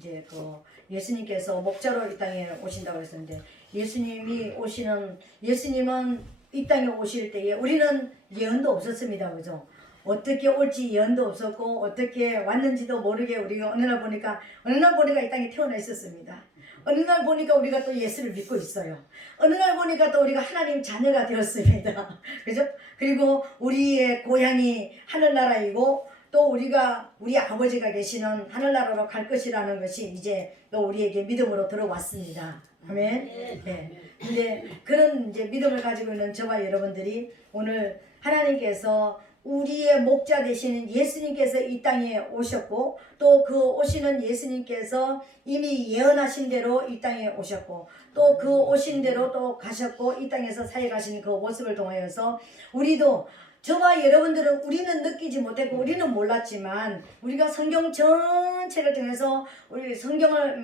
이제 예수님께서 목자로 이 땅에 오신다고 했었는데 예수님은 이 땅에 오실 때에 우리는 예언도 없었습니다. 그죠? 어떻게 올지 예언도 없었고 어떻게 왔는지도 모르게 우리가 어느 날 보니까 이 땅에 태어나 있었습니다. 어느 날 보니까 우리가 또 예수를 믿고 있어요. 어느 날 보니까 또 우리가 하나님 자녀가 되었습니다. 그죠? 그리고 우리의 고향이 하늘나라이고 또 우리 아버지가 계시는 하늘나라로 갈 것이라는 것이 이제 또 우리에게 믿음으로 들어왔습니다. 아멘. 네. 근데 그런 이제 믿음을 가지고 있는 저와 여러분들이 오늘 하나님께서 우리의 목자 되시는 예수님께서 이 땅에 오셨고 또 그 오시는 예수님께서 이미 예언하신 대로 이 땅에 오셨고 또 그 오신 대로 또 가셨고 이 땅에서 사역하신 그 모습을 통하여서 우리도 저와 여러분들은 우리는 느끼지 못했고 우리는 몰랐지만 우리가 성경 전체를 통해서 우리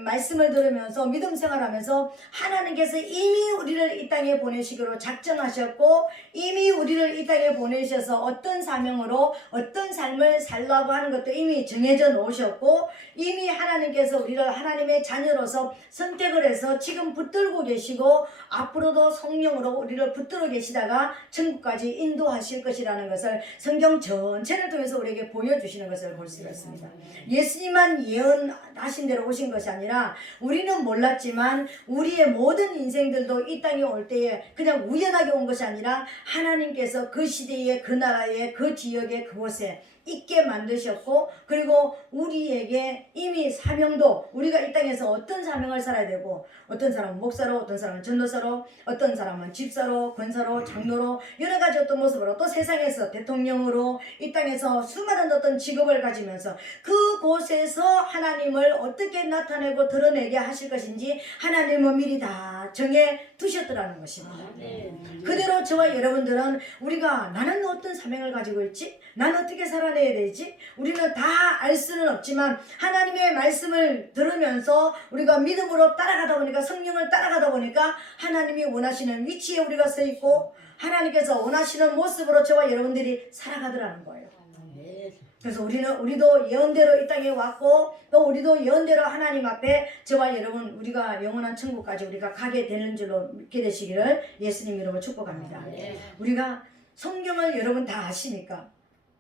말씀을 들으면서 믿음 생활하면서 하나님께서 이미 우리를 이 땅에 보내시기로 작정하셨고 이미 우리를 이 땅에 보내셔서 어떤 사명으로 어떤 삶을 살라고 하는 것도 이미 정해져 놓으셨고 이미 하나님께서 우리를 하나님의 자녀로서 선택을 해서 지금 붙들고 계시고 앞으로도 성령으로 우리를 붙들어 계시다가 천국까지 인도하실 것이라는 것을 성경 전체를 통해서 우리에게 보여주시는 것을 볼 수가 있습니다. 예수님만 예언하신 대로 오신 것이 아니라 우리는 몰랐지만 우리의 모든 인생들도 이 땅에 올 때에 그냥 우연하게 온 것이 아니라 하나님께서 그 시대에 그 나라에 그 지역에 그곳에 있게 만드셨고 그리고 우리에게 이미 사명도 우리가 이 땅에서 어떤 사명을 살아야 되고 어떤 사람은 목사로 어떤 사람은 전도사로 어떤 사람은 집사로 권사로 장로로 여러 가지 어떤 모습으로 또 세상에서 대통령으로 이 땅에서 수많은 어떤 직업을 가지면서 그곳에서 하나님을 어떻게 나타내고 드러내게 하실 것인지 하나님은 미리 다 정해 두셨더라는 것입니다. 그대로 저와 여러분들은 우리가 나는 어떤 사명을 가지고 있지? 나는 어떻게 살아내야 되지? 우리는 다 알 수는 없지만 하나님의 말씀을 들으면서 우리가 믿음으로 따라가다 보니까 성령을 따라가다 보니까 하나님이 원하시는 위치에 우리가 서 있고 하나님께서 원하시는 모습으로 저와 여러분들이 살아가더라는 거예요. 그래서 우리도 예언대로 이 땅에 왔고 또 우리도 예언대로 하나님 앞에 저와 여러분 우리가 영원한 천국까지 우리가 가게 되는 줄로 믿게 되시기를 예수님 이름으로 축복합니다. 우리가 성경을 여러분 다 아시니까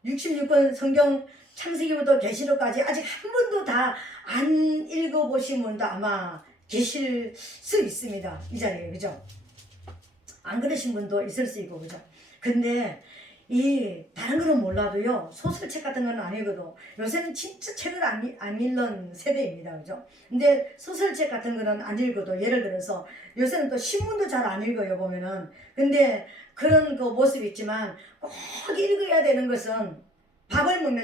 66권 성경 창세기부터 계시록까지 아직 한 번도 다 안 읽어보신 분도 아마 계실 수 있습니다. 이 자리에 그죠? 안 그러신 분도 있을 수 있고 그죠? 근데 다른 거는 몰라도요 소설책 같은 건 안 읽어도 요새는 진짜 책을 안 읽는 세대입니다. 그죠? 근데 소설책 같은 거는 안 읽어도 예를 들어서 요새는 또 신문도 잘 안 읽어요 보면은. 근데 그런 그 모습이 있지만 꼭 읽어야 되는 것은 밥을 먹는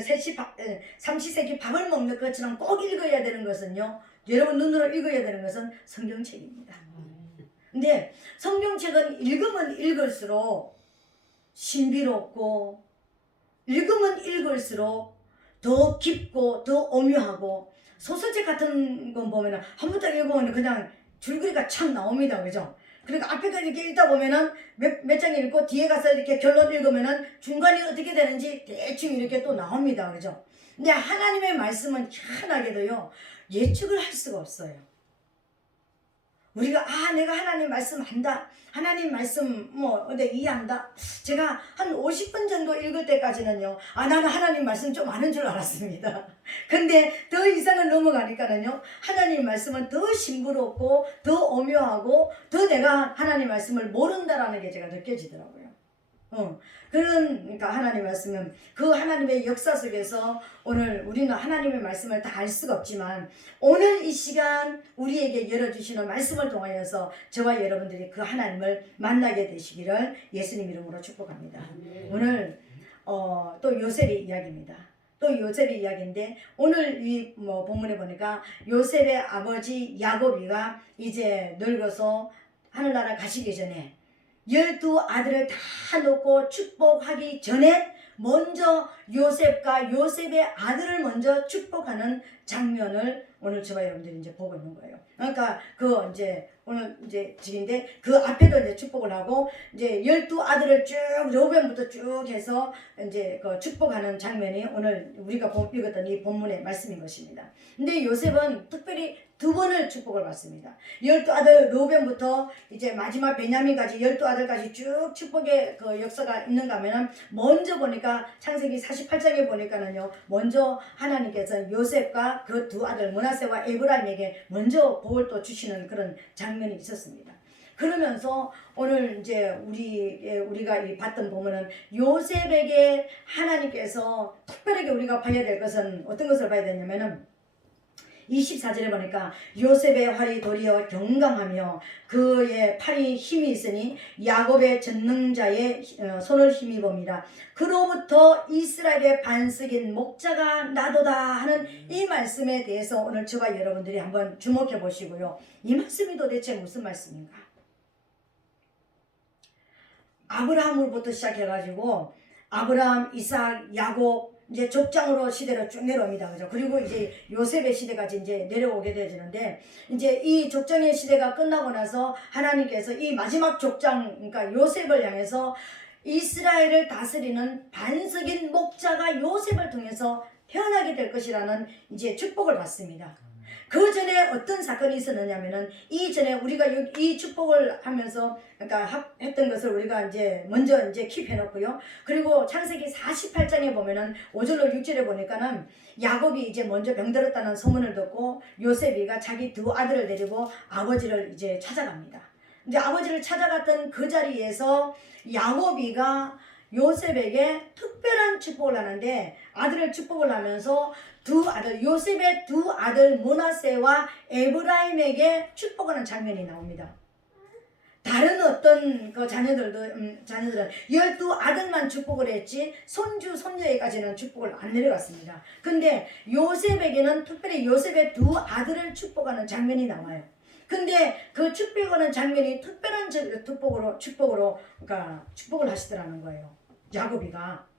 삼시세끼 밥을 먹는 것처럼 꼭 읽어야 되는 것은요 여러분 눈으로 읽어야 되는 것은 성경책입니다. 근데 성경책은 읽으면 읽을수록 신비롭고 읽으면 읽을수록 더 깊고 더 오묘하고 소설책 같은 건 보면 한 번 딱 읽으면 그냥 줄거리가 착 나옵니다. 그죠? 그러니까 앞에까지 이렇게 읽다 보면은 몇 장 읽고 뒤에 가서 이렇게 결론 읽으면은 중간이 어떻게 되는지 대충 이렇게 또 나옵니다. 그죠? 근데 하나님의 말씀은 희한하게도요 예측을 할 수가 없어요. 우리가 내가 하나님 말씀 안다. 하나님 말씀 근데 이해한다. 제가 한 50분 정도 읽을 때까지는요. 나는 하나님 말씀 좀 아는 줄 알았습니다. 근데 더 이상을 넘어가니까는요. 하나님 말씀은 더 싱그럽고 더 오묘하고 더 내가 하나님 말씀을 모른다라는 게 제가 느껴지더라고요. 그러니까 하나님 말씀은 그 하나님의 역사 속에서 오늘 우리는 하나님의 말씀을 다 알 수가 없지만 오늘 이 시간 우리에게 열어주시는 말씀을 통하여서 저와 여러분들이 그 하나님을 만나게 되시기를 예수님 이름으로 축복합니다. 오늘 또 요셉의 이야기입니다. 또 요셉의 이야기인데 오늘 이 본문에 보니까 요셉의 아버지 야곱이가 이제 늙어서 하늘나라 가시기 전에 12 아들을 다 놓고 축복하기 전에 먼저 요셉과 요셉의 아들을 먼저 축복하는 장면을 오늘 저와 여러분들이 이제 보고 있는 거예요. 그러니까 그 이제 오늘 이제 직인데 그 앞에도 이제 축복을 하고 이제 12아들을 쭉 르우벤부터 쭉 해서 이제 그 축복하는 장면이 오늘 우리가 읽었던 이 본문의 말씀인 것입니다. 근데 요셉은 특별히 두 번을 축복을 받습니다. 12아들 르우벤부터 이제 마지막 베냐민까지 12아들까지 쭉 축복의 그 역사가 있는가 하면은 먼저 보니까 창세기 48장에 보니까는요, 먼저 하나님께서 요셉과 그 두 아들 므낫세와 에브라임에게 먼저 복을 또 주시는 그런 장면이 있었습니다. 그러면서 오늘 이제 우리가 이 봤던 부분은 요셉에게 하나님께서 특별하게 우리가 봐야 될 것은 어떤 것을 봐야 되냐면은 24절에 보니까 요셉의 활이 도리어 경강하며 그의 팔이 힘이 있으니 야곱의 전능자의 손을 힘입음이라. 그로부터 이스라엘의 반석인 목자가 나도다 하는 이 말씀에 대해서 오늘 저와 여러분들이 한번 주목해 보시고요. 이 말씀이 도대체 무슨 말씀인가? 아브라함으로부터 시작해가지고 아브라함, 이삭, 야곱 이제 족장으로 시대로 쭉 내려옵니다. 그죠? 그리고 이제 요셉의 시대까지 이제 내려오게 되어지는데, 이제 이 족장의 시대가 끝나고 나서 하나님께서 이 마지막 족장, 그러니까 요셉을 향해서 이스라엘을 다스리는 반석인 목자가 요셉을 통해서 태어나게 될 것이라는 이제 축복을 받습니다. 그 전에 어떤 사건이 있었느냐면은, 이전에 우리가 이 축복을 하면서 그러니까 했던 것을 우리가 이제 먼저 이제 킵해 놓고요. 그리고 창세기 48장에 보면은 5절로 6절에 보니까는 야곱이 이제 먼저 병들었다는 소문을 듣고 요셉이가 자기 두 아들을 데리고 아버지를 이제 찾아갑니다. 이제 아버지를 찾아갔던 그 자리에서 야곱이가 요셉에게 특별한 축복을 하는데, 아들을 축복을 하면서 두 아들, 요셉의 두 아들 므낫세와 에브라임에게 축복하는 장면이 나옵니다. 다른 어떤 그 자녀들은 12아들만 축복을 했지 손주, 손녀에까지는 축복을 안 내려갔습니다. 근데 요셉에게는 특별히 요셉의 두 아들을 축복하는 장면이 나와요. 근데 그 축복하는 장면이 특별한 축복으로 그러니까 축복을 하시더라는 거예요. 야곱이가.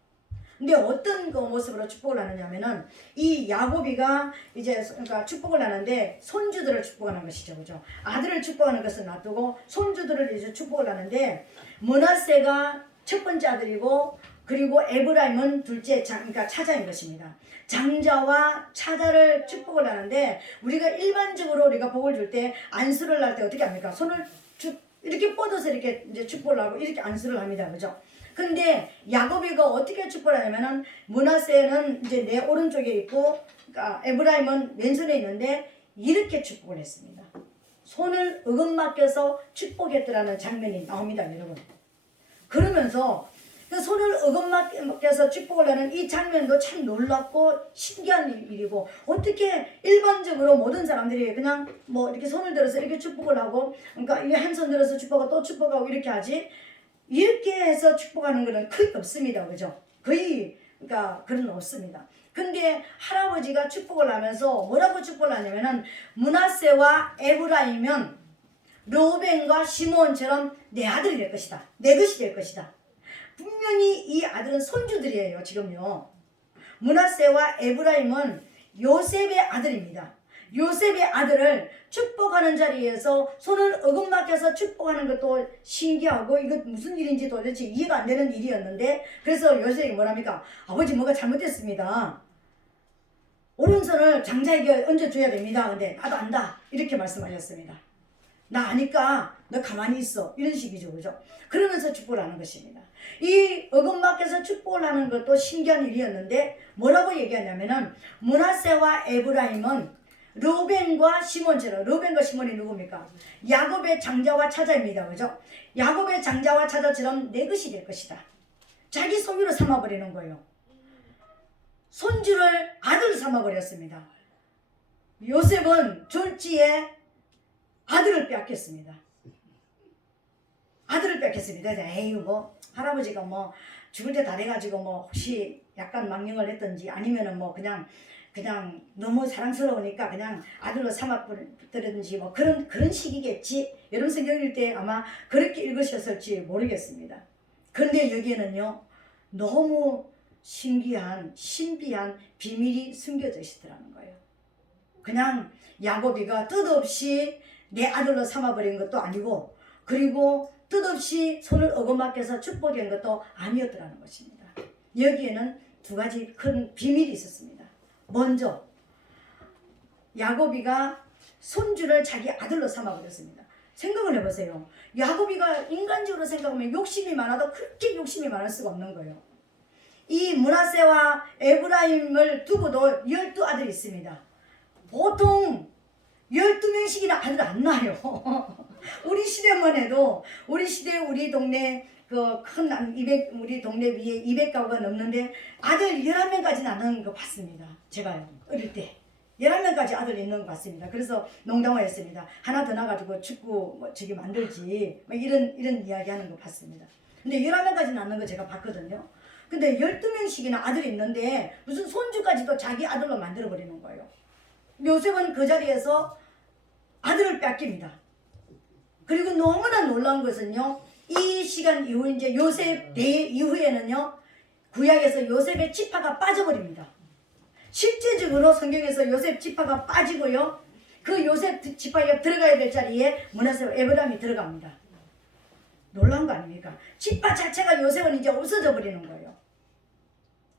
근데 어떤 그 모습으로 축복을 하느냐면은, 이 야곱이가 이제 그러니까 축복을 하는데 손주들을 축복하는 것이죠. 그죠? 아들을 축복하는 것은 놔두고 손주들을 이제 축복을 하는데, 므낫세가 첫 번째 아들이고, 그리고 에브라임은 둘째 그러니까 차자인 것입니다. 장자와 차자를 축복을 하는데, 우리가 일반적으로 우리가 복을 줄 때 안수를 할 때 어떻게 합니까? 손을 이렇게 뻗어서 이렇게 이제 축복을 하고 이렇게 안수를 합니다. 그죠? 근데 야곱이가 어떻게 축복을 하냐면은, 므낫세는 이제 내 오른쪽에 있고, 그러니까 에브라임은 왼손에 있는데 이렇게 축복을 했습니다. 손을 어긋맞겨서 축복했더라는 장면이 나옵니다, 여러분. 그러면서 그 손을 어긋맞겨서 축복을 하는 이 장면도 참 놀랍고 신기한 일이고, 어떻게 일반적으로 모든 사람들이 그냥 뭐 이렇게 손을 들어서 이렇게 축복을 하고, 그러니까 이 한 손 들어서 축복하고 또 축복하고 이렇게 하지, 이렇게 해서 축복하는 것은 거의 없습니다. 그죠? 거의 그러니까 그런 없습니다. 근데 할아버지가 축복을 하면서 뭐라고 축복을 하냐면은, 므낫세와 에브라임은 르우벤과 시므온처럼 내 아들이 될 것이다. 내 것이 될 것이다. 분명히 이 아들은 손주들이에요. 지금요. 므낫세와 에브라임은 요셉의 아들입니다. 요셉의 아들을 축복하는 자리에서 손을 어긋맞겨서 축복하는 것도 신기하고, 이거 무슨 일인지 도대체 이해가 안 되는 일이었는데, 그래서 요셉이 뭐랍니까? 아버지, 뭐가 잘못됐습니다. 오른손을 장자에게 얹어줘야 됩니다. 근데 나도 안다. 이렇게 말씀하셨습니다. 나 아니까 너 가만히 있어. 이런 식이죠. 그죠? 그러면서 축복을 하는 것입니다. 이 어긋맞겨서 축복을 하는 것도 신기한 일이었는데, 뭐라고 얘기하냐면은, 므낫세와 에브라임은 르우벤과 시몬처럼, 르우벤과 시몬이 누굽니까? 야곱의 장자와 차자입니다. 그죠? 야곱의 장자와 차자처럼 내 것이 될 것이다. 자기 소유로 삼아버리는 거예요. 손주를 아들로 삼아버렸습니다. 요셉은 졸지에 아들을 뺏겼습니다. 아들을 뺏겼습니다. 에이, 뭐 할아버지가 뭐 죽을 때 다 돼가지고 뭐 혹시 약간 망령을 했던지, 아니면은 뭐 그냥 너무 사랑스러우니까 그냥 아들로 삼아버렸든지 뭐 그런 식이겠지. 여러분 성경 읽을 때 아마 그렇게 읽으셨을지 모르겠습니다. 근데 여기에는요, 너무 신기한 신비한 비밀이 숨겨져 있더라는 거예요. 그냥 야곱이가 뜻없이 내 아들로 삼아버린 것도 아니고, 그리고 뜻없이 손을 어긋맞게서 축복한 것도 아니었더라는 것입니다. 여기에는 두 가지 큰 비밀이 있었습니다. 먼저 야곱이가 손주를 자기 아들로 삼아버렸습니다. 생각을 해보세요. 야곱이가 인간적으로 생각하면 욕심이 많아도 그렇게 욕심이 많을 수가 없는 거예요. 이 므낫세와 에브라임을 두고도 12아들이 있습니다. 보통 12명씩이나 아들 안 낳아요. 우리 시대만 해도, 우리 시대 우리 동네 우리 동네 위에 200가구가 넘는데 아들 11명까지 낳는 거 봤습니다. 제가 어릴 때 11명까지 아들 있는 거 봤습니다. 그래서 농담을 했습니다. 하나 더 낳아가지고 축구 저기 만들지, 이런 이야기 하는 거 봤습니다. 근데 11명까지 낳는 거 제가 봤거든요. 근데 12명씩이나 아들이 있는데 무슨 손주까지도 자기 아들로 만들어버리는 거예요. 요셉은 그 자리에서 아들을 뺏깁니다. 그리고 너무나 놀라운 것은요, 이 시간 이후 이제 요셉 대 이후에는요, 구약에서 요셉의 지파가 빠져버립니다. 실제적으로 성경에서 요셉 지파가 빠지고요, 그 요셉 지파가 들어가야 될 자리에 므낫세와 에브라임이 들어갑니다. 놀라운 거 아닙니까? 지파 자체가 요셉은 이제 없어져 버리는 거예요.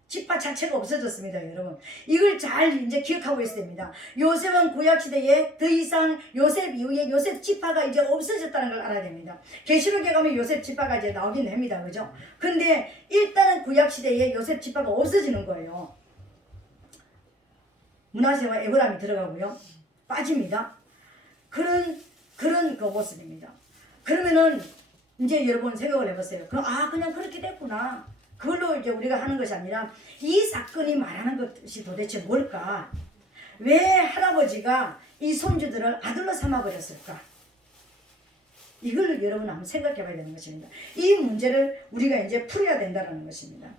지파 자체가 없어졌습니다, 여러분. 이걸 잘 이제 기억하고 있어야 됩니다. 요셉은 구약시대에 더 이상 요셉 이후에 요셉 지파가 이제 없어졌다는 걸 알아야 됩니다. 계시록에 가면 요셉 지파가 이제 나오긴 합니다. 그죠? 근데 일단은 구약시대에 요셉 지파가 없어지는 거예요. 므낫세와 에브라임이 들어가고요, 빠집니다. 그런 그 모습입니다. 그러면은 이제 여러분 생각을 해보세요. 그냥 그렇게 됐구나. 그걸로 이제 우리가 하는 것이 아니라 이 사건이 말하는 것이 도대체 뭘까? 왜 할아버지가 이 손주들을 아들로 삼아버렸을까? 이걸 여러분 한번 생각해 봐야 되는 것입니다. 이 문제를 우리가 이제 풀어야 된다는 것입니다.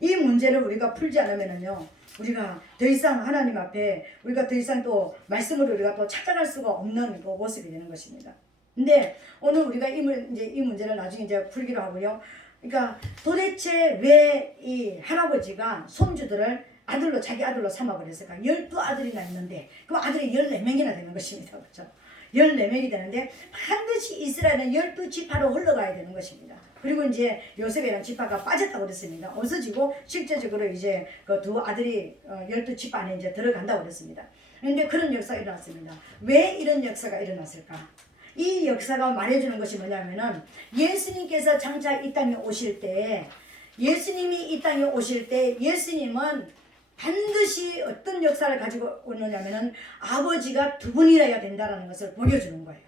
이 문제를 우리가 풀지 않으면요, 우리가 더 이상 하나님 앞에 우리가 더 이상 또 말씀으로 우리가 또 찾아갈 수가 없는 그 모습이 되는 것입니다. 근데 오늘 우리가 이 문제를 나중에 이제 풀기로 하고요. 그러니까 도대체 왜 이 할아버지가 손주들을 아들로 자기 아들로 삼아버렸을까? 12아들이나 있는데 그 아들이 14명이나 되는 것입니다. 그렇죠? 14명이 되는데 반드시 이스라엘은 12지파로 흘러가야 되는 것입니다. 그리고 이제 요셉이라는 지파가 빠졌다고 그랬습니다. 없어지고 실제적으로 이제 그 두 아들이 12지파 안에 이제 들어간다고 그랬습니다. 그런데 그런 역사가 일어났습니다. 왜 이런 역사가 일어났을까? 이 역사가 말해주는 것이 뭐냐면은, 예수님께서 장차 이 땅에 오실 때, 예수님이 이 땅에 오실 때 예수님은 반드시 어떤 역사를 가지고 오느냐면은 아버지가 두 분이라야 된다는 것을 보여주는 거예요.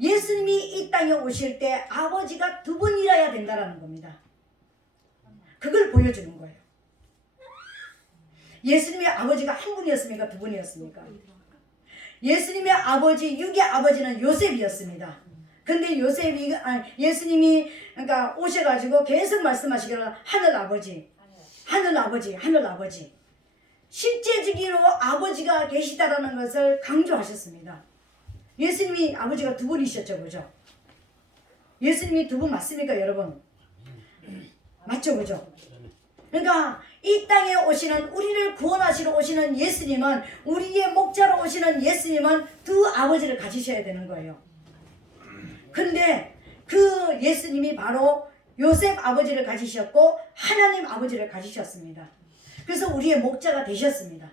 예수님이 이 땅에 오실 때 아버지가 두 분이라야 된다는 겁니다. 그걸 보여주는 거예요. 예수님의 아버지가 한 분이었습니까? 두 분이었습니까? 예수님의 아버지, 육의 아버지는 요셉이었습니다. 근데 예수님이 그러니까 오셔가지고 계속 말씀하시기를 하늘 아버지. 실제적으로 아버지가 계시다라는 것을 강조하셨습니다. 예수님이 아버지가 두 분이셨죠, 그죠? 예수님이 두 분 맞습니까, 여러분? 맞죠, 그죠? 그러니까 이 땅에 오시는, 우리를 구원하시러 오시는 예수님은, 우리의 목자로 오시는 예수님은 두 아버지를 가지셔야 되는 거예요. 근데 그 예수님이 바로 요셉 아버지를 가지셨고 하나님 아버지를 가지셨습니다. 그래서 우리의 목자가 되셨습니다.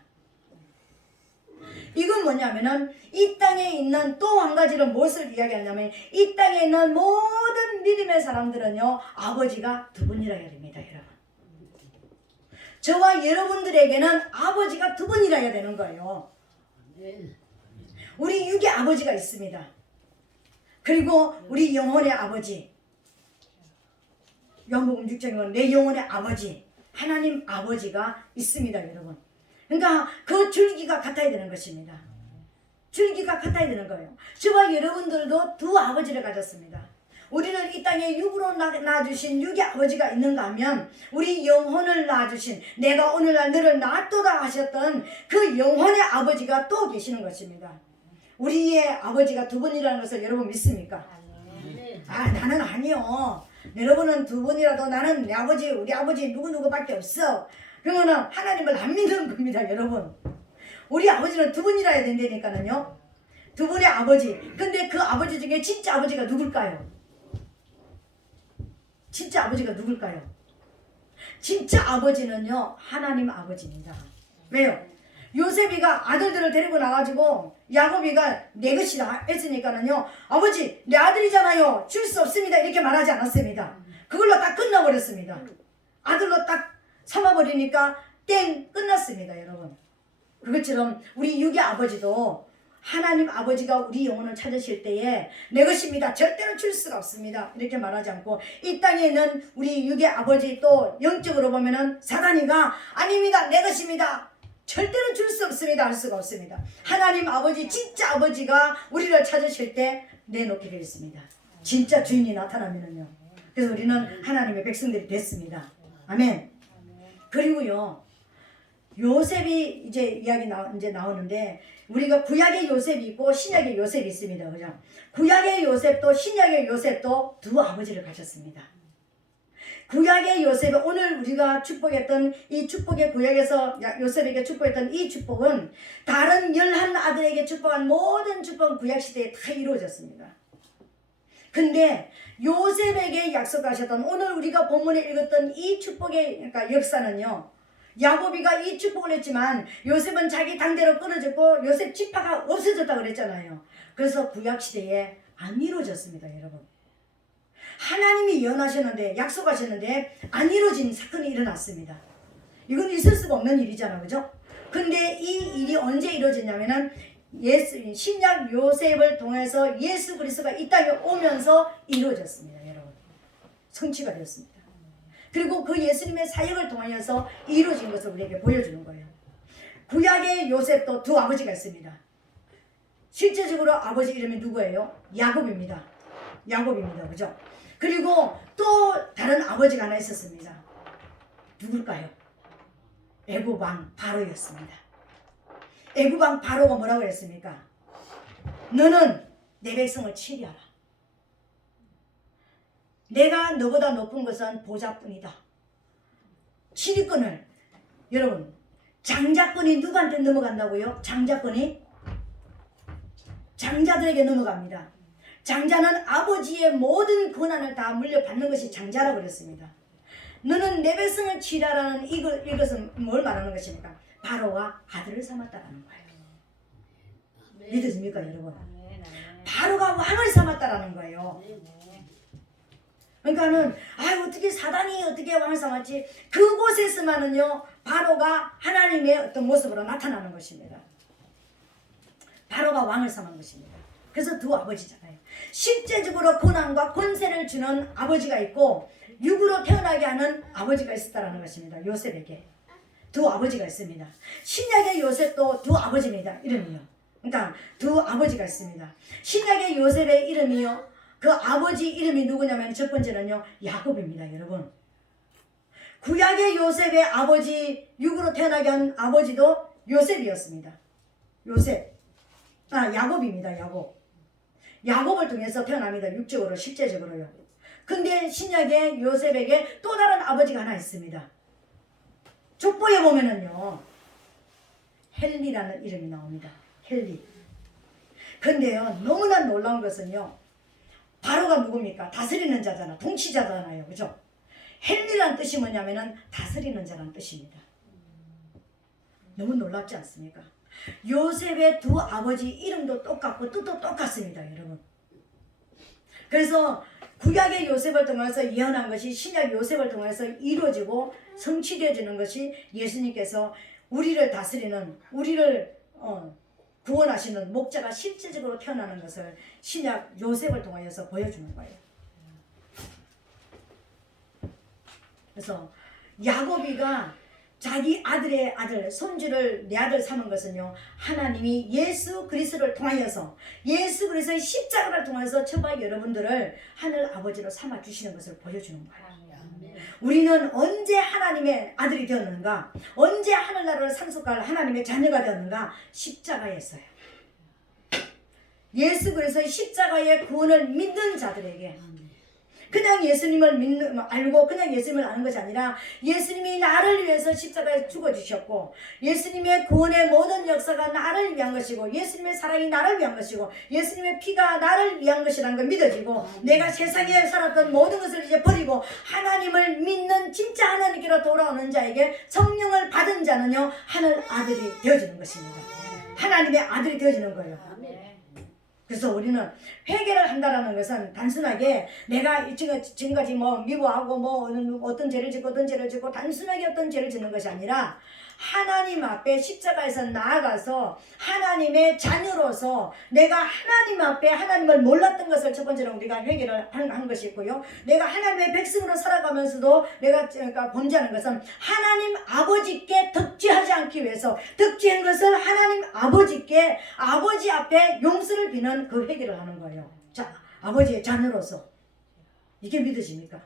이건 뭐냐면은 이 땅에 있는 또 한 가지로 무엇을 이야기하냐면, 이 땅에 있는 모든 믿음의 사람들은요, 아버지가 두 분이라야 됩니다, 여러분. 저와 여러분들에게는 아버지가 두 분이라야 되는 거예요. 우리 육의 아버지가 있습니다. 그리고 우리 영혼의 아버지, 요한복음 6장에 내 영혼의 아버지, 하나님 아버지가 있습니다, 여러분. 그러니까 그 줄기가 같아야 되는 것입니다. 줄기가 같아야 되는 거예요. 저와 여러분들도 두 아버지를 가졌습니다. 우리를 이 땅에 육으로 낳아주신 육의 아버지가 있는가 하면, 우리 영혼을 낳아주신, 내가 오늘날 너를 낳았도다 하셨던 그 영혼의 아버지가 또 계시는 것입니다. 우리의 아버지가 두 분이라는 것을 여러분 믿습니까? 나는 아니요. 여러분은 두 분이라도 나는 내 아버지 우리 아버지 누구누구밖에 없어. 그러면은 하나님을 안 믿는 겁니다. 여러분. 우리 아버지는 두 분이라 해야 된다니까는요. 두 분의 아버지. 근데 그 아버지 중에 진짜 아버지가 누굴까요? 진짜 아버지가 누굴까요? 진짜 아버지는요 하나님 아버지입니다. 왜요? 요셉이가 아들들을 데리고 나가지고 야곱이가 내 것이다 했으니까는요 아버지 내 아들이잖아요 줄 수 없습니다 이렇게 말하지 않았습니다. 그걸로 딱 끝나버렸습니다. 아들로 딱 삼아버리니까 땡 끝났습니다. 여러분 그것처럼 우리 육의 아버지도 하나님 아버지가 우리 영혼을 찾으실 때에 내 것입니다 절대로 줄 수가 없습니다 이렇게 말하지 않고, 이 땅에 있는 우리 육의 아버지 또 영적으로 보면은 사단이가 아닙니다 내 것입니다 절대로 줄 수 없습니다 할 수가 없습니다. 하나님 아버지 진짜 아버지가 우리를 찾으실 때 내놓게 되어 있습니다. 진짜 주인이 나타나면은요. 그래서 우리는 하나님의 백성들이 됐습니다. 아멘. 그리고요 요셉이 이제 이야기 이제 나오는데, 우리가 구약의 요셉이 있고 신약의 요셉이 있습니다. 그죠? 구약의 요셉도 신약의 요셉도 두 아버지를 가졌습니다. 구약의 요셉이 오늘 우리가 축복했던 이 축복의 구약에서 요셉에게 축복했던 이 축복은 다른 11아들에게 축복한 모든 축복은 구약시대에 다 이루어졌습니다. 근데 요셉에게 약속하셨던 오늘 우리가 본문에 읽었던 이 축복의 그러니까 역사는요, 야곱이가 이 축복을 했지만 요셉은 자기 당대로 끊어졌고 요셉 지파가 없어졌다고 그랬잖아요. 그래서 구약시대에 안 이루어졌습니다. 여러분, 하나님이 예언하셨는데 약속하셨는데 안 이루어진 사건이 일어났습니다. 이건 있을 수가 없는 일이잖아, 그죠? 근데 이 일이 언제 이루어졌냐면은 신약 요셉을 통해서 예수 그리스도가 이 땅에 오면서 이루어졌습니다. 여러분, 성취가 되었습니다. 그리고 그 예수님의 사역을 통하여서 이루어진 것을 우리에게 보여주는 거예요. 구약의 요셉도 두 아버지가 있습니다. 실제적으로 아버지 이름이 누구예요? 야곱입니다. 야곱입니다. 그죠? 그리고 또 다른 아버지가 하나 있었습니다. 누굴까요? 애굽 왕 바로였습니다. 애굽 왕 바로가 뭐라고 했습니까? 너는 내 백성을 치리하라. 내가 너보다 높은 것은 보좌뿐이다. 치리권을, 여러분, 장자권이 누구한테 넘어간다고요? 장자권이 장자들에게 넘어갑니다. 장자는 아버지의 모든 권한을 다 물려받는 것이 장자라고 그랬습니다. 너는 내 백성을 치라라는 이것은 뭘 말하는 것입니까? 바로가 아들을 삼았다라는 거예요. 믿으십니까, 여러분? 바로가 왕을 삼았다라는 거예요. 그러니까는 어떻게 사단이 어떻게 왕을 삼았지? 그곳에서만은요 바로가 하나님의 어떤 모습으로 나타나는 것입니다. 바로가 왕을 삼은 것입니다. 그래서 두 아버지잖아요. 실제적으로 권한과 권세를 주는 아버지가 있고 육으로 태어나게 하는 아버지가 있었다는 것입니다. 요셉에게 두 아버지가 있습니다. 신약의 요셉도 두 아버지입니다. 이름이요. 그러니까 두 아버지가 있습니다. 신약의 요셉의 이름이요, 그 아버지 이름이 누구냐면 첫 번째는요 야곱입니다. 여러분, 구약의 요셉의 아버지, 육으로 태어나게 한 아버지도 요셉이었습니다. 야곱입니다. 야곱을 통해서 태어납니다. 육적으로, 실제적으로요. 근데 신약의 요셉에게 또 다른 아버지가 하나 있습니다. 족보에 보면은요 헬리라는 이름이 나옵니다. 헬리. 근데요 너무나 놀라운 것은요, 바로가 누굽니까? 다스리는 자잖아. 통치자잖아요. 그죠? 헬리란 뜻이 뭐냐면은 다스리는 자라는 뜻입니다. 너무 놀랍지 않습니까? 요셉의 두 아버지 이름도 똑같고 뜻도 똑같습니다. 여러분. 그래서 구약의 요셉을 통해서 예언한 것이 신약 요셉을 통해서 이루어지고 성취되어지는 것이 예수님께서 우리를 다스리는, 우리를 구원하시는 목자가 실제적으로 태어나는 것을 신약 요셉을 통하여서 보여주는 거예요. 그래서 야곱이가 자기 아들의 아들, 손주를 내 아들 삼은 것은요, 하나님이 예수 그리스도를 통하여서, 예수 그리스도의 십자가를 통해서 저와 여러분들을 하늘 아버지로 삼아 주시는 것을 보여주는 거예요. 우리는 언제 하나님의 아들이 되었는가? 언제 하늘나라를 상속할 하나님의 자녀가 되었는가? 십자가에서요. 예수 그리스도의 십자가의 구원을 믿는 자들에게, 그냥 예수님을 알고 그냥 예수님을 아는 것이 아니라 예수님이 나를 위해서 십자가에 죽어주셨고 예수님의 구원의 모든 역사가 나를 위한 것이고 예수님의 사랑이 나를 위한 것이고 예수님의 피가 나를 위한 것이라는 걸 믿어지고 내가 세상에 살았던 모든 것을 이제 버리고 하나님을 믿는 진짜 하나님께로 돌아오는 자에게 성령을 받은 자는요 하늘 아들이 되어지는 것입니다. 하나님의 아들이 되어지는 거예요. 그래서 우리는 회개를 한다라는 것은 단순하게 내가 지금까지 뭐 미워하고 뭐 어떤 죄를 짓고 어떤 죄를 짓고 단순하게 어떤 죄를 짓는 것이 아니라 하나님 앞에 십자가에서 나아가서 하나님의 자녀로서 내가 하나님 앞에 하나님을 몰랐던 것을 첫 번째로 우리가 회개를 한 것이 있고요. 내가 하나님의 백성으로 살아가면서도 내가 범죄하는 것은 하나님 아버지께 덕지하지 않기 위해서 덕지한 것을 하나님 아버지께 아버지 앞에 용서를 비는 그 회개를 하는 거예요. 자, 아버지의 자녀로서 이게 믿어집니까?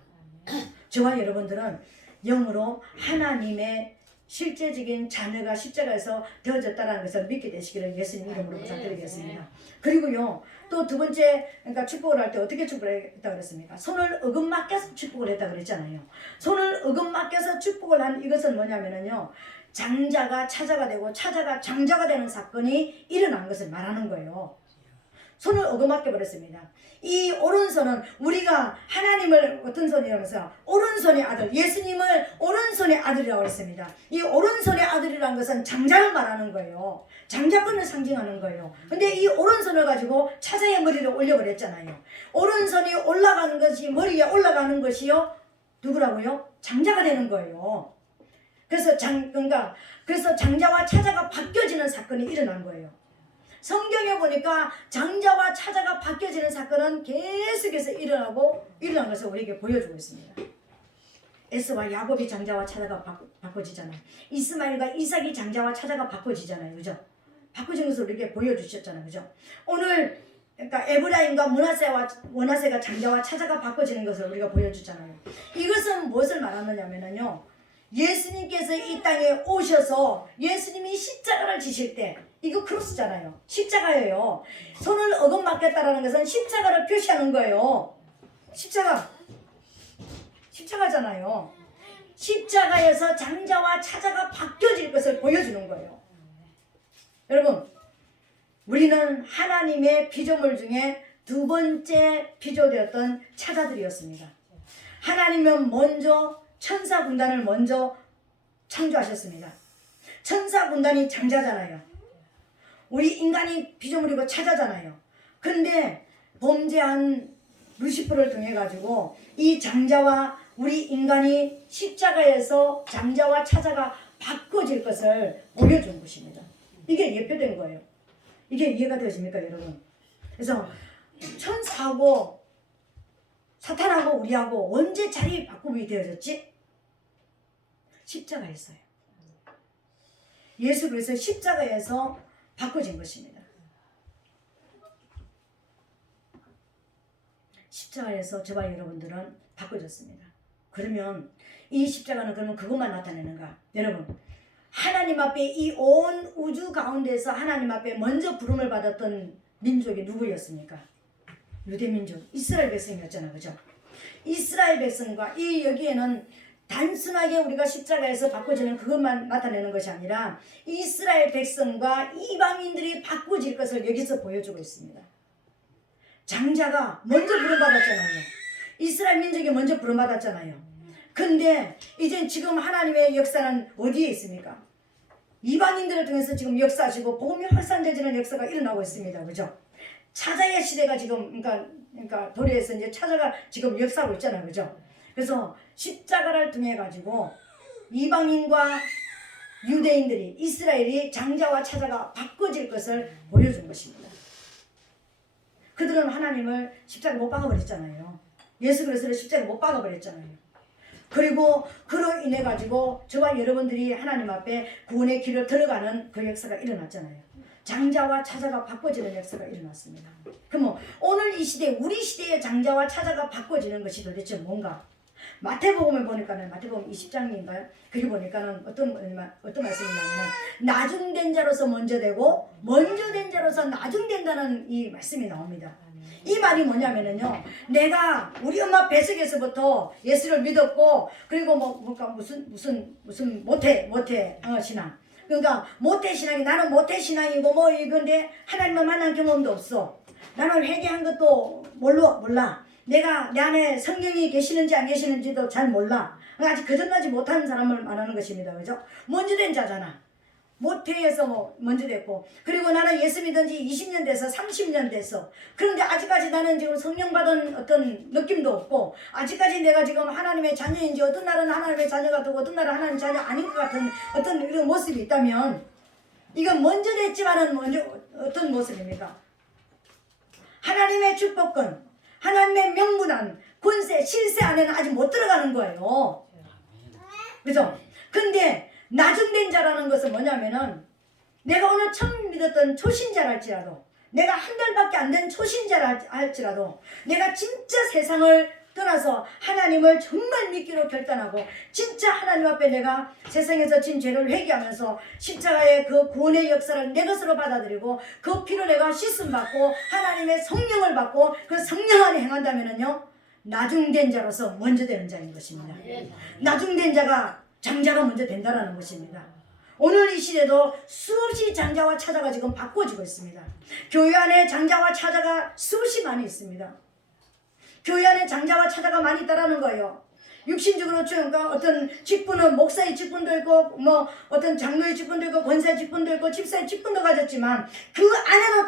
저와 여러분들은 영으로 하나님의 실제적인 자녀가 십자가에서 되어졌다는 것을 믿게 되시기를 예수님 이름으로 부탁드리겠습니다. 그리고요 또 두 번째 그러니까 축복을 할 때 어떻게 축복을 했다고 그랬습니까? 손을 어금 맡겨서 축복을 했다고 그랬잖아요. 손을 어금 맡겨서 축복을 한 이것은 뭐냐면요 장자가 차자가 되고 차자가 장자가 되는 사건이 일어난 것을 말하는 거예요. 손을 어금맞게 버렸습니다. 이 오른손은 우리가 하나님을 어떤 손이라면서 오른손의 아들 예수님을 오른손의 아들이라고 했습니다. 이 오른손의 아들이라는 것은 장자를 말하는 거예요. 장자권을 상징하는 거예요. 근데 이 오른손을 가지고 차자의 머리를 올려버렸잖아요. 오른손이 올라가는 것이 머리에 올라가는 것이요 누구라고요? 장자가 되는 거예요. 그래서 그래서 장자와 차자가 바뀌어지는 사건이 일어난 거예요. 성경에 보니까 장자와 차자가 바뀌어지는 사건은 계속해서 일어난 것을 우리에게 보여주고 있습니다. 에서와 야곱이 장자와 차자가 바꿔지잖아요. 이스마엘과 이삭이 장자와 차자가 바꿔지잖아요. 그죠? 바꿔진 것을 우리에게 보여주셨잖아요. 그죠? 오늘 그러니까 에브라임과 머나세가 장자와 차자가 바꿔지는 것을 우리가 보여주잖아요. 이것은 무엇을 말하느냐면요. 예수님께서 이 땅에 오셔서 예수님이 십자가를 지실 때 이거 크로스잖아요. 십자가예요. 손을 어긋맞겠다라는 것은 십자가를 표시하는 거예요. 십자가잖아요. 십자가에서 장자와 차자가 바뀌어질 것을 보여주는 거예요. 여러분 우리는 하나님의 피조물 중에 두 번째 피조되었던 차자들이었습니다. 하나님은 먼저 천사 군단을 먼저 창조하셨습니다. 천사 군단이 장자잖아요. 우리 인간이 피조물이고 차자잖아요. 근데 범죄한 루시퍼를 통해 가지고 이 장자와 우리 인간이 십자가에서 장자와 차자가 바꿔질 것을 보여준 것입니다. 이게 예표된 거예요. 이게 이해가 되십니까 여러분? 그래서 천사하고 사탄하고 우리하고 언제 자리 바꾸기 되어졌지? 십자가였어요. 예수 그리스도 십자가에서 바꿔진 것입니다. 십자가에서 저와 여러분들은 바꿔졌습니다. 그러면 이 십자가는 그러면 그것만 나타내는가? 여러분 하나님 앞에 이 온 우주 가운데서 하나님 앞에 먼저 부름을 받았던 민족이 누구였습니까? 유대민족 이스라엘 백성이었잖아요. 그죠? 이스라엘 백성과 이 여기에는 단순하게 우리가 십자가에서 바꿔지는 그것만 나타내는 것이 아니라 이스라엘 백성과 이방인들이 바꿔질 것을 여기서 보여주고 있습니다. 장자가 먼저 부름받았잖아요. 이스라엘 민족이 먼저 부름받았잖아요. 근데 이제 지금 하나님의 역사는 어디에 있습니까? 이방인들을 통해서 지금 역사하시고 복음이 확산되지는 역사가 일어나고 있습니다. 그죠? 차자의 시대가 지금 그러니까 도리에서 이제 차자가 지금 역사하고 있잖아요. 그죠? 그래서 십자가를 통해 가지고 이방인과 유대인들이 이스라엘이 장자와 차자가 바꿔질 것을 보여준 것입니다. 그들은 하나님을 십자가 못 박아버렸잖아요. 예수 그리스도를 십자가 못 박아버렸잖아요. 그리고 그로 인해 가지고 저와 여러분들이 하나님 앞에 구원의 길을 들어가는 그 역사가 일어났잖아요. 장자와 차자가 바꿔지는 역사가 일어났습니다. 그럼 오늘 이 시대 우리 시대의 장자와 차자가 바꿔지는 것이 도대체 뭔가? 마태복음을 보니까는 마태복음 20장인가요? 거기 보니까는 어떤 말씀이냐면 나중된 자로서 먼저 되고 먼저 된 자로서 나중된다는 이 말씀이 나옵니다. 이 말이 뭐냐면은요, 내가 우리 엄마 뱃속에서부터 예수를 믿었고, 그리고 뭔가 무슨 모태 신앙. 그러니까 모태 신앙이, 나는 모태 신앙이고 뭐 이건데 하나님을 만난 경험도 없어. 나는 회개한 것도 몰라. 내가 내 안에 성령이 계시는지 안 계시는지도 잘 몰라. 아직 거듭나지 못한 사람을 말하는 것입니다. 그죠? 먼저 된 자잖아. 모태에서 먼저 됐고, 그리고 나는 예수 믿은 지 20년 돼서 30년 됐어. 그런데 아직까지 나는 지금 성령 받은 어떤 느낌도 없고, 아직까지 내가 지금 하나님의 자녀인지, 어떤 날은 하나님의 자녀가 되고 어떤 날은 하나님의 자녀 아닌 것 같은 어떤 이런 모습이 있다면, 이건 먼저 됐지만은 먼저 어떤 모습입니까? 하나님의 축복권, 하나님의 명분한 권세, 실세 안에는 아직 못 들어가는 거예요. 그죠? 근데 나중된 자라는 것은 뭐냐면은, 내가 오늘 처음 믿었던 초신자랄지라도, 내가 한 달밖에 안 된 초신자라 할지라도, 내가 진짜 세상을 떠나서 하나님을 정말 믿기로 결단하고 진짜 하나님 앞에 내가 세상에서 진 죄를 회개하면서 십자가의 그 구원의 역사를 내 것으로 받아들이고 그 피로 내가 씻음 받고 하나님의 성령을 받고 그 성령 안에 행한다면은요, 나중된 자로서 먼저 되는 자인 것입니다. 나중된 자가 장자가 먼저 된다라는 것입니다. 오늘 이 시대도 수없이 장자와 차자가 지금 바꿔지고 있습니다. 교회 안에 장자와 차자가 수없이 많이 있습니다. 교회 안에 장자와 차자가 많이 있다라는 거예요. 육신적으로 그러니까 어떤 직분은 목사의 직분도 있고 뭐 어떤 장로의 직분도 있고 권사의 직분도 있고 집사의 직분도 가졌지만 그 안에도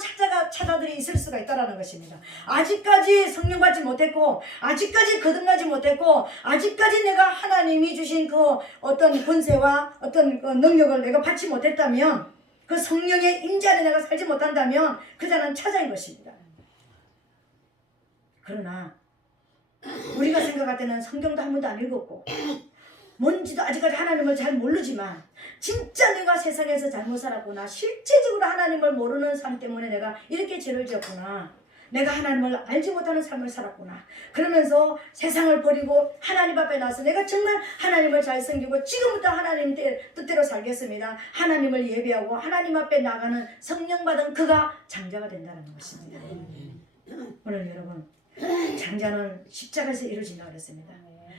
차자들이 있을 수가 있다라는 것입니다. 아직까지 성령 받지 못했고 아직까지 거듭나지 못했고 아직까지 내가 하나님이 주신 그 어떤 권세와 어떤 그 능력을 내가 받지 못했다면, 그 성령의 임재 안에 내가 살지 못한다면 그 자는 차자인 것입니다. 그러나 우리가 생각할 때는 성경도 한 번도 안 읽었고 뭔지도 아직까지 하나님을 잘 모르지만, 진짜 내가 세상에서 잘못 살았구나, 실제적으로 하나님을 모르는 삶 때문에 내가 이렇게 죄를 지었구나, 내가 하나님을 알지 못하는 삶을 살았구나, 그러면서 세상을 버리고 하나님 앞에 나서 내가 정말 하나님을 잘 섬기고 지금부터 하나님 뜻대로 살겠습니다, 하나님을 예배하고 하나님 앞에 나가는 성령 받은 그가 장자가 된다는 것입니다. 오늘 여러분, 장자는 십자가에서 이루어진다고 그랬습니다.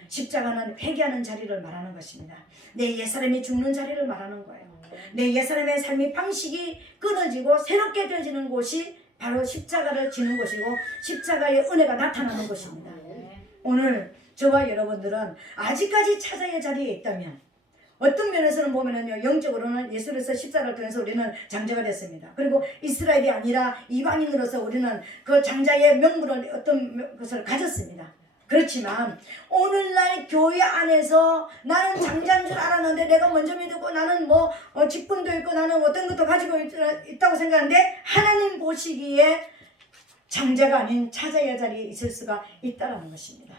십자가는 회개하는 자리를 말하는 것입니다. 내 옛사람이 죽는 자리를 말하는 거예요. 내 옛사람의 삶의 방식이 끊어지고 새롭게 되어지는 곳이 바로 십자가를 지는 곳이고 십자가의 은혜가 나타나는 곳입니다. 오늘 저와 여러분들은 아직까지 차자의 자리에 있다면, 어떤 면에서는 보면은요, 영적으로는 예수로서 십자가를 통해서 우리는 장자가 됐습니다. 그리고 이스라엘이 아니라 이방인으로서 우리는 그 장자의 명분을 어떤 것을 가졌습니다. 그렇지만 오늘날 교회 안에서 나는 장자인 줄 알았는데 내가 먼저 믿고 나는 뭐 직분도 있고 나는 어떤 것도 가지고 있다고 생각하는데, 하나님 보시기에 장자가 아닌 차자의 자리에 있을 수가 있다는 것입니다.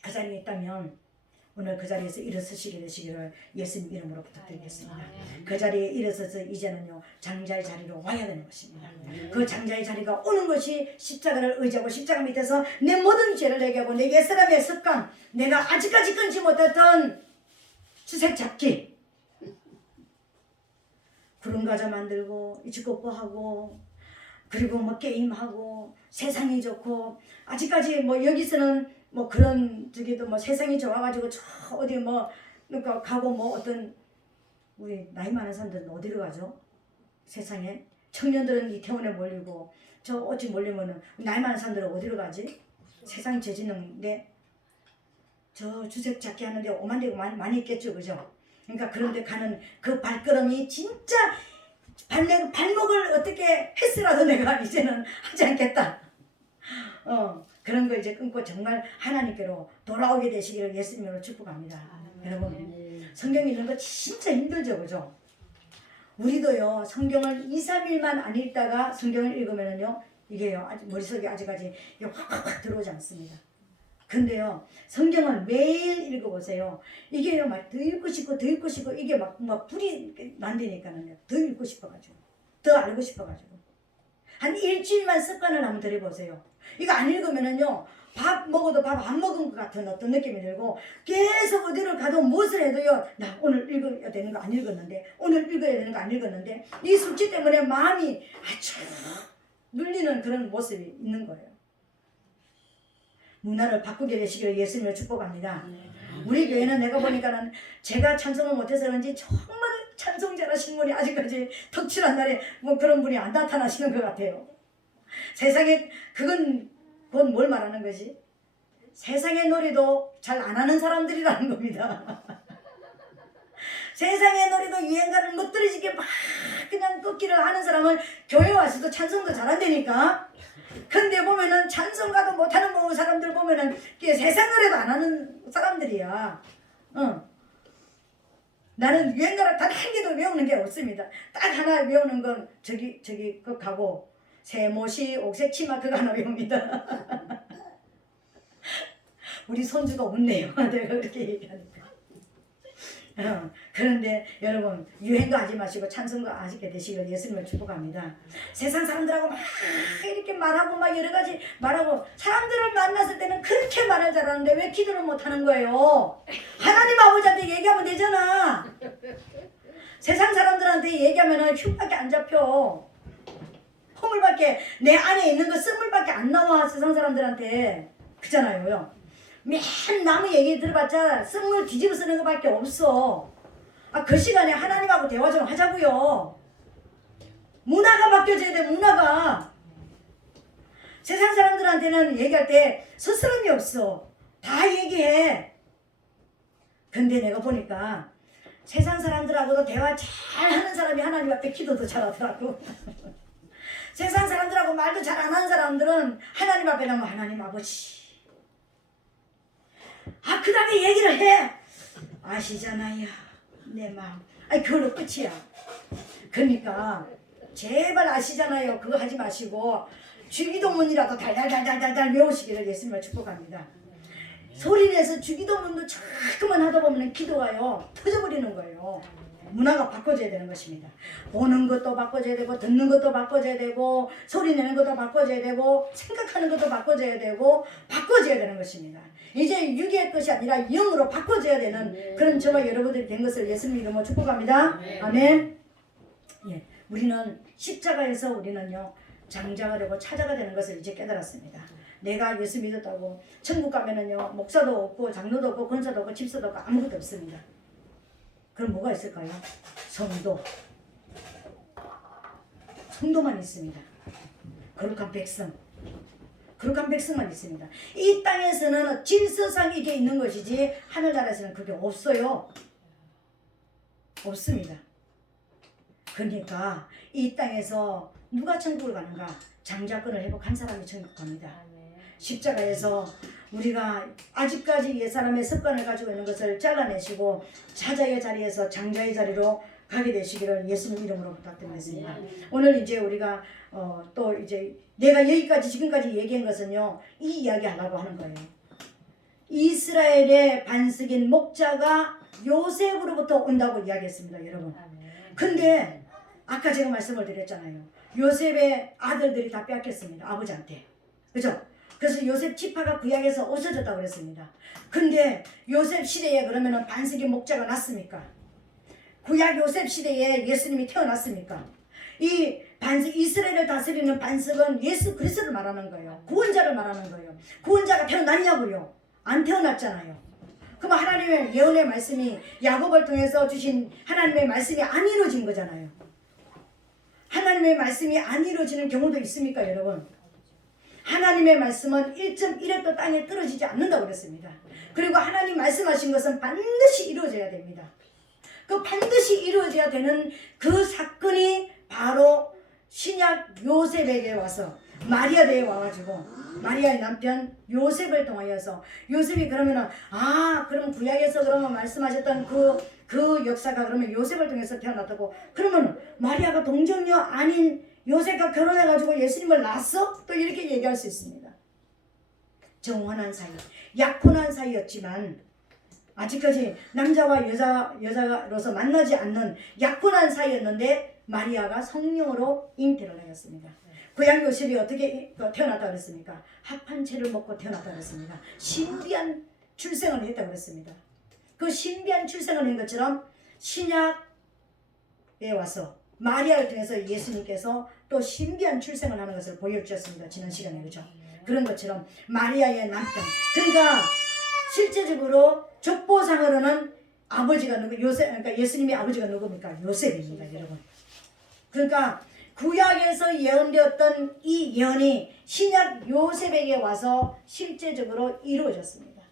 그 자리에 있다면 오늘 그 자리에서 일어서시게 되시기를 예수님 이름으로 부탁드리겠습니다. 그 자리에 일어서서 이제는요, 장자의 자리로 와야 되는 것입니다. 그 장자의 자리가 오는 것이 십자가를 의지하고 십자가 밑에서 내 모든 죄를 회개하고 내 옛사람의 습관, 내가 아직까지 끊지 못했던 주색 잡기, 구름 과자 만들고 이치코뽀하고 그리고 뭐 게임하고 세상이 좋고, 아직까지 뭐 여기서는 뭐 그런 저기도 뭐 세상이 좋아가지고 저 어디 뭐 그러니까 가고 뭐 어떤 우리 나이 많은 사람들은 어디로 가죠? 세상에 청년들은 이태원에 몰리고 저 어찌 몰리면은 나이 많은 사람들은 어디로 가지? 세상이 죄짓는데 저 주색 잡기 하는데 오만 대고 많이 있겠죠, 그죠? 그러니까 그런데 가는 그 발걸음이 진짜 발목을 어떻게 했으라도 내가 이제는 하지 않겠다. 그런 거 이제 끊고 정말 하나님께로 돌아오게 되시기를 예수님으로 축복합니다. 여러분, 성경 읽는 거 진짜 힘들죠, 그죠? 우리도요, 성경을 2, 3일만 안 읽다가 성경을 읽으면은요, 이게요, 머릿속에 아직까지 확 들어오지 않습니다. 근데요, 성경을 매일 읽어보세요. 이게요, 막 더 읽고 싶고 이게 막 불이 난다니까는요, 더 읽고 싶어가지고, 더 알고 싶어가지고. 한 일주일만 습관을 한번 들여보세요. 이거 안 읽으면은요, 밥 먹어도 밥 안 먹은 것 같은 어떤 느낌이 들고 계속 어디를 가도 무엇을 해도요 나 오늘 읽어야 되는 거 안 읽었는데 오늘 읽어야 되는 거 안 읽었는데 이 숙취 때문에 마음이 아주 눌리는 그런 모습이 있는 거예요. 문화를 바꾸게 되시기를 예수님을 축복합니다. 우리 교회는 내가 보니까는 제가 찬송을 못해서 그런지 정말 찬송 잘하시는 분이 아직까지 덕칠한 날에 뭐 그런 분이 안 나타나시는 것 같아요. 세상에 그건 곧 뭘 말하는 거지? 세상의 놀이도 잘 안 하는 사람들이라는 겁니다. 세상의 놀이도 유행가를 멋들어지게 막 그냥 꺾기를 하는 사람은 교회 와서도 찬송도 잘한다니까. 근데 보면은 찬송가도 못하는 뭐 사람들 보면은 세상 노래도 안 하는 사람들이야. 나는 유행가를 단 한 개도 외우는 게 없습니다. 딱 하나 외우는 건 저기 그거 가고 세모시 옥색 치마 그거 하나 외웁니다. 우리 손주가 웃네요. 내가 그렇게 얘기하니까. 그런데 여러분 유행가 하지 마시고 찬송가 하시게 되시길 예수님을 축복합니다. 세상 사람들하고 막 이렇게 말하고 막 여러 가지 말하고 사람들을 만났을 때는 그렇게 말을 잘하는데 왜 기도를 못하는 거예요? 하나님 아버지한테 얘기하면 되잖아. 세상 사람들한테 얘기하면 흉밖에 안 잡혀. 허물밖에 내 안에 있는 거 쓴물밖에 안 나와. 세상 사람들한테 그렇잖아요. 맨 남의 얘기 들어봤자 쓴물 뒤집어 쓰는 것밖에 없어. 그 시간에 하나님하고 대화 좀 하자고요. 문화가 바뀌어져야 돼. 문화가. 세상 사람들한테는 얘기할 때 스스럼이 없어. 다 얘기해. 근데 내가 보니까 세상 사람들하고도 대화 잘 하는 사람이 하나님 앞에 기도도 잘하더라고. 세상 사람들하고 말도 잘 안 하는 사람들은 하나님 앞에 나면 하나님 아버지 그 다음에 얘기를 해. 아시잖아요 내 마음. 그걸로 끝이야. 그러니까 제발 아시잖아요 그거 하지 마시고 주기도문이라도 달달달달달 외우시기를 예수님을 축복합니다. 소리내서 주기도문도 자꾸만 하다 보면 기도가요 터져버리는 거예요. 문화가 바꿔져야 되는 것입니다. 보는 것도 바꿔져야 되고 듣는 것도 바꿔져야 되고 소리내는 것도 바꿔져야 되고 생각하는 것도 바꿔져야 되고 바꿔져야 되는 것입니다. 이제 육의 것이 아니라 영으로 바꿔져야 되는 그런 저와 여러분들이 된 것을 예수님 이름으로 축복합니다. 아멘. 예, 우리는 십자가에서 우리는요 장자가 되고 차자가 되는 것을 이제 깨달았습니다. 내가 예수 믿었다고 천국 가면은요 목사도 없고 장로도 없고 권사도 없고 집사도 없고 아무것도 없습니다. 그럼 뭐가 있을까요? 성도만 있습니다. 거룩한 백성. 거룩한 백성만 있습니다. 이 땅에서는 질서상 이게 있는 것이지 하늘나라에서는 그게 없어요. 없습니다. 그러니까 이 땅에서 누가 천국을 가는가? 장자권을 회복한 사람이 천국 갑니다. 십자가에서 우리가 아직까지 옛사람의 습관을 가지고 있는 것을 잘라내시고 차자의 자리에서 장자의 자리로 가게 되시기를 예수님 이름으로 부탁드리겠습니다. 오늘 이제 우리가 또 이제 내가 여기까지 지금까지 얘기한 것은요 이 이야기 하려고 하는 거예요. 이스라엘의 반석인 목자가 요셉으로부터 온다고 이야기했습니다, 여러분. 근데 아까 제가 말씀을 드렸잖아요. 요셉의 아들들이 다 뺏겼습니다, 아버지한테. 그죠? 그래서 요셉 지파가 구약에서 없어졌다고 그랬습니다. 근데 요셉 시대에 그러면은 반석인 목자가 났습니까? 구약 요셉 시대에 예수님이 태어났습니까? 이 반석, 이스라엘을 다스리는 반석은 예수 그리스도를 말하는 거예요. 구원자를 말하는 거예요. 구원자가 태어났냐고요? 안 태어났잖아요. 그럼 하나님의 예언의 말씀이 야곱을 통해서 주신 하나님의 말씀이 안 이루어진 거잖아요. 하나님의 말씀이 안 이루어지는 경우도 있습니까, 여러분? 하나님의 말씀은 1.1획도 땅에 떨어지지 않는다고 그랬습니다. 그리고 하나님 말씀하신 것은 반드시 이루어져야 됩니다. 그 반드시 이루어져야 되는 그 사건이 바로 신약 요셉에게 와서 마리아에게 와가지고 마리아의 남편 요셉을 통하여서 요셉이 그러면은 그럼 구약에서 그러면 말씀하셨던 그 역사가 그러면 요셉을 통해서 태어났다고 그러면 마리아가 동정녀 아닌 요셉과 결혼해가지고 예수님을 낳았어? 또 이렇게 얘기할 수 있습니다. 정혼한 사이, 약혼한 사이였지만 아직까지 남자와 여자로서 만나지 않는 약혼한 사이였는데 마리아가 성령으로 잉태를 하였습니다. 구약 요셉이 어떻게 태어났다 그랬습니까? 합한채를 먹고 태어났다 그랬습니다. 신비한 출생을 했다 그랬습니다. 그 신비한 출생을 한 것처럼 신약에 와서 마리아를 통해서 예수님께서 또 신비한 출생을 하는 것을 보여주셨습니다. 지난 시간에. 그죠? 그런 것처럼 마리아의 남편, 그러니까 실제적으로 족보상으로는 아버지가 누구? 요셉, 그러니까 예수님의 아버지가 누굽니까? 요셉입니다, 여러분. 그러니까 구약에서 예언되었던 이 예언이 신약 요셉에게 와서 실제적으로 이루어졌습니다.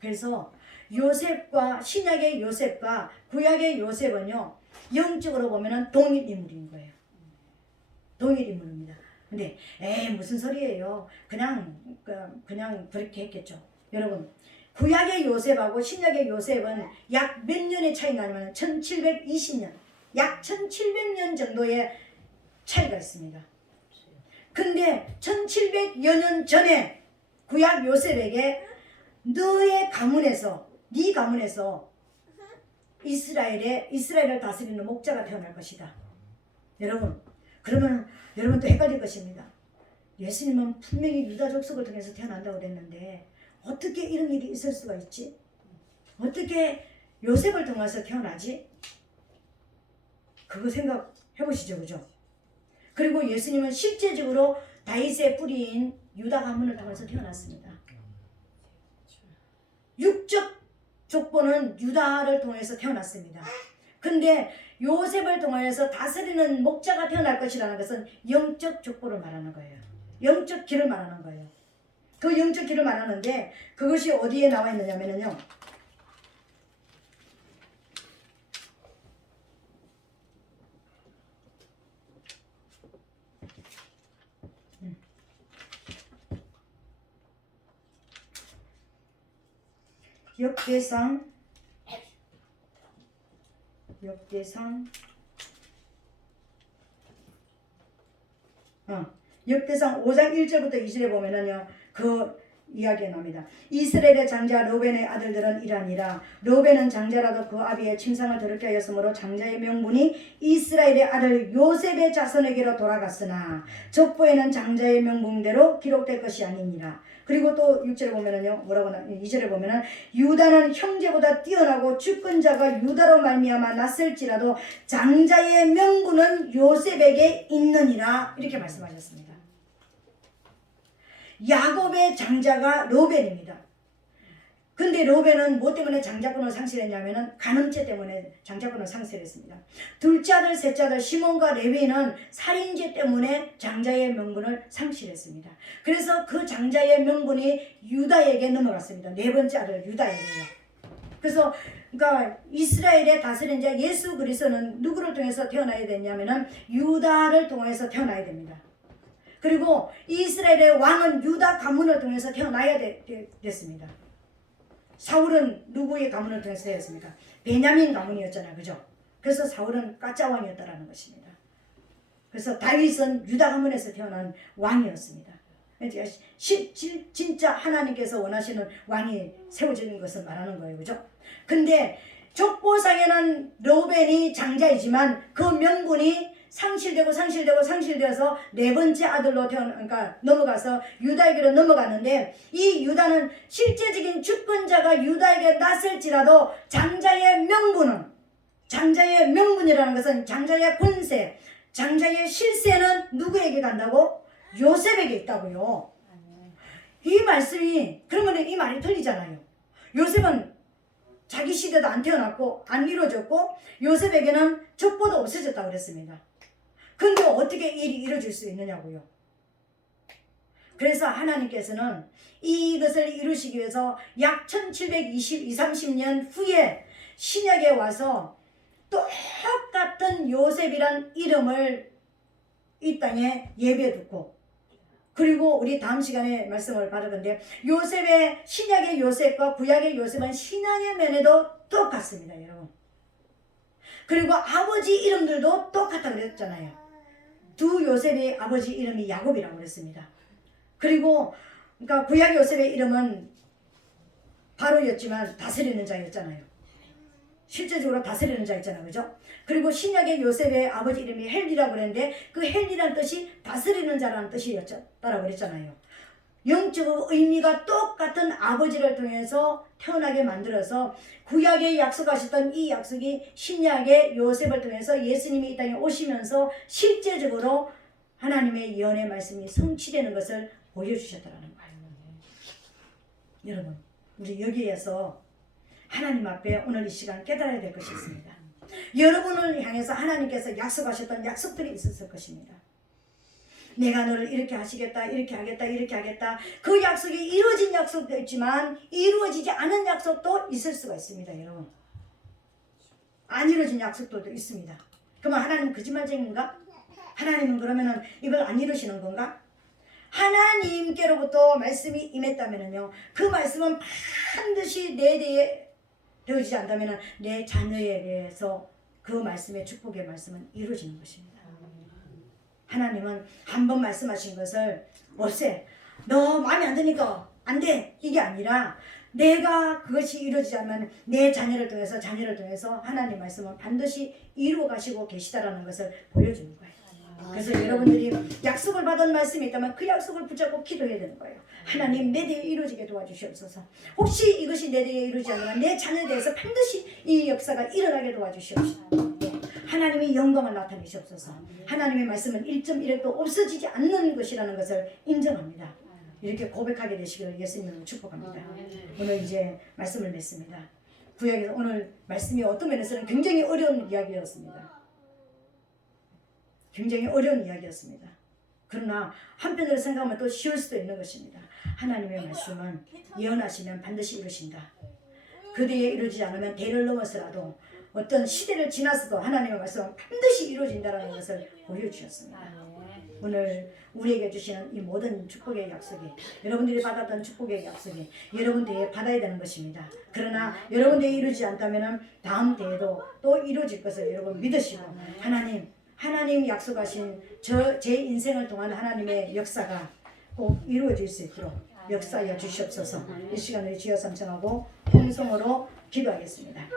그래서 요셉과 신약의 요셉과 구약의 요셉은요, 영적으로 보면은 동일 인물인 거예요. 동일 인물입니다. 근데 무슨 소리예요? 그냥 그렇게 했겠죠. 여러분, 구약의 요셉하고 신약의 요셉은 약 몇 년의 차이 나냐면 1720년, 약 1700년 정도의 차이가 있습니다. 근데 1700여 년 전에 구약 요셉에게 너의 가문에서, 네 가문에서 이스라엘을 다스리는 목자가 태어날 것이다. 여러분, 그러면 여러분도 헷갈릴 것입니다. 예수님은 분명히 유다 족속을 통해서 태어난다고 그랬는데 어떻게 이런 일이 있을 수가 있지? 어떻게 요셉을 통해서 태어나지? 그거 생각해 보시죠, 그죠? 그리고 예수님은 실제적으로 다윗의 뿌리인 유다 가문을 통해서 태어났습니다. 육적 족보는 유다를 통해서 태어났습니다. 근데 요셉을 통해서 다스리는 목자가 태어날 것이라는 것은 영적 족보를 말하는 거예요. 영적 길을 말하는 거예요. 그 영적 길을 말하는데 그것이 어디에 나와 있느냐면요. 역대상 5장 1절부터 2절에 보면은요, 그 이야기가 나옵니다. 이스라엘의 장자 로벤의 아들들은 이러하니라. 로벤은 장자라도 그 아비의 침상을 더럽게 하였으므로 장자의 명분이 이스라엘의 아들 요셉의 자손에게로 돌아갔으나 족보에는 장자의 명분대로 기록될 것이 아니니라. 그리고 또 6절에 보면은요, 뭐라고 2절에 보면은 유다는 형제보다 뛰어나고 주권자가 유다로 말미암아 났을지라도 장자의 명분은 요셉에게 있느니라. 이렇게 말씀하셨습니다. 야곱의 장자가 로벤입니다. 근데 로벤은 뭐 때문에 장자권을 상실했냐면은 간음죄 때문에 장자권을 상실했습니다. 둘째 아들, 셋째 아들 시몬과 레위는 살인죄 때문에 장자의 명분을 상실했습니다. 그래서 그 장자의 명분이 유다에게 넘어갔습니다. 네 번째 아들 유다에게요. 그래서 그러니까 이스라엘의 다스린 자 예수 그리스도는 누구를 통해서 태어나야 되냐면은 유다를 통해서 태어나야 됩니다. 그리고 이스라엘의 왕은 유다 가문을 통해서 태어나야 됐습니다. 사울은 누구의 가문을 통해서 되었습니까? 베냐민 가문이었잖아요. 그죠? 그래서 사울은 가짜 왕이었다라는 것입니다. 그래서 다윗은 유다 가문에서 태어난 왕이었습니다. 진짜 하나님께서 원하시는 왕이 세워지는 것을 말하는 거예요. 그죠? 근데 족보상에는 로벤이 장자이지만 그 명분이 상실되어서 네 번째 아들로 그러니까 넘어가서 유다에게로 넘어가는데 이 유다는 실제적인 주권자가 유다에게 났을지라도 장자의 명분이라는 것은 장자의 권세, 장자의 실세는 누구에게 간다고? 요셉에게 있다고요. 이 말씀이 그러면 이 말이 틀리잖아요. 요셉은 자기 시대도 안 태어났고 안 이루어졌고 요셉에게는 족보도 없어졌다고 그랬습니다. 근데 어떻게 일이 이루어질 수 있느냐고요. 그래서 하나님께서는 이것을 이루시기 위해서 약 1730년 후에 신약에 와서 똑같은 요셉이란 이름을 이 땅에 예배에 두고, 그리고 우리 다음 시간에 말씀을 받을 건데 요셉의 신약의 요셉과 구약의 요셉은 신앙의 면에도 똑같습니다, 여러분. 그리고 아버지 이름들도 똑같다 그랬잖아요. 두 요셉의 아버지 이름이 야곱이라고 그랬습니다. 그리고 그러니까 구약 요셉의 이름은 바로였지만 다스리는 자였잖아요. 실제적으로 다스리는 자 있잖아요. 그죠? 그리고 신약의 요셉의 아버지 이름이 헬리라고 그랬는데 그 헬리라는 뜻이 다스리는 자라는 뜻이었다라고 그랬잖아요. 영적 의미가 똑같은 아버지를 통해서 태어나게 만들어서 구약에 약속하셨던 이 약속이 신약의 요셉을 통해서 예수님이 이 땅에 오시면서 실제적으로 하나님의 예언의 말씀이 성취되는 것을 보여주셨다는 거예요. 여러분, 우리 여기에서 하나님 앞에 오늘 이 시간 깨달아야 될 것이 있습니다. 여러분을 향해서 하나님께서 약속하셨던 약속들이 있었을 것입니다. 내가 너를 이렇게 하시겠다, 이렇게 하겠다, 이렇게 하겠다. 그 약속이 이루어진 약속도 있지만 이루어지지 않은 약속도 있을 수가 있습니다. 여러분, 안 이루어진 약속들도 있습니다. 그러면 하나님 거짓말쟁인가? 하나님은 그러면은 이걸 안 이루시는 건가? 하나님께로부터 말씀이 임했다면은요, 그 말씀은 반드시 내 대에 되어지지 않다면은 내 자녀에 대해서 그 말씀의 축복의 말씀은 이루어지는 것입니다. 하나님은 한 번 말씀하신 것을 없애, 너 마음에 안 드니까 안 돼, 이게 아니라 내가 그것이 이루어지지 않으면 내 자녀를 통해서 하나님 말씀은 반드시 이루어 가시고 계시다라는 것을 보여주는 거예요. 그래서 여러분들이 약속을 받은 말씀이 있다면 그 약속을 붙잡고 기도해야 되는 거예요. 하나님, 내 대에 이루어지게 도와주시옵소서. 혹시 이것이 내 대에 이루어지지 않으면 내 자녀에 대해서 반드시 이 역사가 일어나게 도와주시옵소서. 하나님이 영광을 나타내시옵소서. 하나님의 말씀은 1.1획도 없어지지 않는 것이라는 것을 인정합니다. 이렇게 고백하게 되시기를 예수님으로 축복합니다. 오늘 이제 말씀을 맺습니다. 구약에서 오늘 말씀이 어떤 면에서는 굉장히 어려운 이야기였습니다. 굉장히 어려운 이야기였습니다. 그러나 한편으로 생각하면 또 쉬울 수도 있는 것입니다. 하나님의 말씀은 예언하시면 반드시 이루신다. 그 뒤에 이루어지지 않으면 대를 넘어서라도 어떤 시대를 지나서도 하나님의 말씀은 반드시 이루어진다는 것을 보여주셨습니다. 오늘 우리에게 주시는 이 모든 축복의 약속이, 여러분들이 받았던 축복의 약속이 여러분 대에 받아야 되는 것입니다. 그러나 여러분 대에 이루어지지 않다면 다음 대에도 또 이루어질 것을 여러분 믿으시고, 하나님 약속하신 제 인생을 통한 하나님의 역사가 꼭 이루어질 수 있도록 역사하여 주시옵소서. 이 시간을 주여 삼창하고 통성으로 기도하겠습니다.